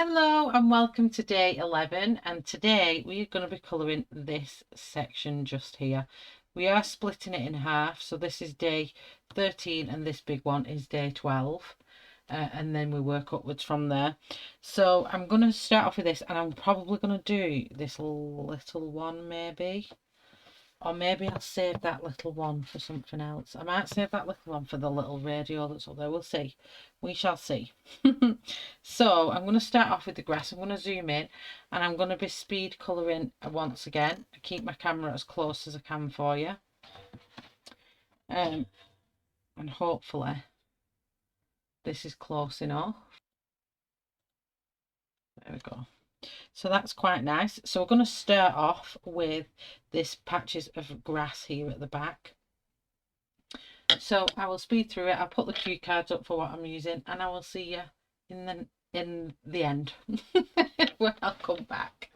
Hello and welcome to day 11, and today we're going to be colouring this section just here. We are splitting it in half, so this is day 13 and this big one is day 12, and then we work upwards from there. So I'm going to start off with this, and I'm probably going to do this little one maybe. Or maybe I'll save that little one for something else. I might save that little one for the little radio that's up there. We'll see. We shall see. So I'm going to start off with the grass. I'm going to zoom in and I'm going to be speed colouring once again. I keep my camera as close as I can for you. And hopefully this is close enough. There we go. So that's quite nice. So we're going to start off with this patches of grass here at the back. So I will speed through it. I'll put the cue cards up for what I'm using, and I will see you in the end when I'll come back.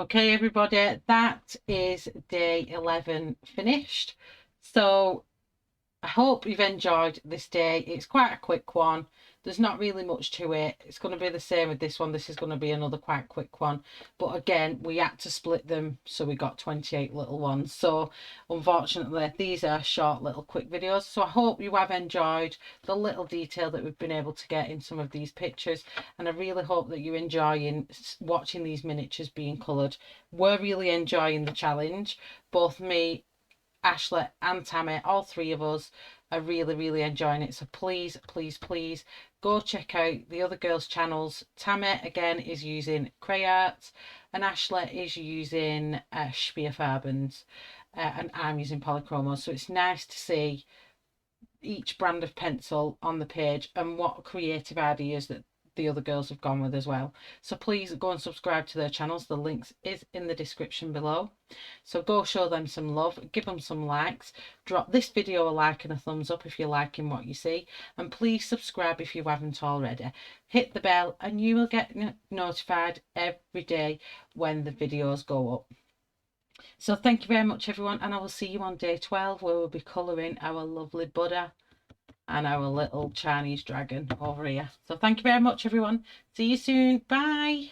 Okay, everybody, that is day 11 finished. So I hope you've enjoyed this day. It's quite a quick one. There's not really much to it. It's going to be the same with this one. This is going to be another quite quick one. But again, we had to split them, so we got 28 little ones. So unfortunately, these are short little quick videos. So I hope you have enjoyed the little detail that we've been able to get in some of these pictures. And I really hope that you're enjoying watching these miniatures being coloured. We're really enjoying the challenge. Both me, Ashley and Tammy, all three of us are really enjoying it. So please go check out the other girls' channels. Tammy again is using CRAYARTS and Ashley is using FABER, and I'm using POLYCHROMOS. So it's nice to see each brand of pencil on the page and what creative ideas that the other girls have gone with as well. So please go and subscribe to their channels. The links is in the description below. So go show them some love, give them some likes, drop this video a like and a thumbs up if you're liking what you see, and please subscribe if you haven't already. Hit the bell and you will get notified every day when the videos go up. So thank you very much everyone, and I will see you on day 12 where we'll be colouring our lovely Buddha and our little Chinese dragon over here. So thank you very much everyone. See you soon. Bye.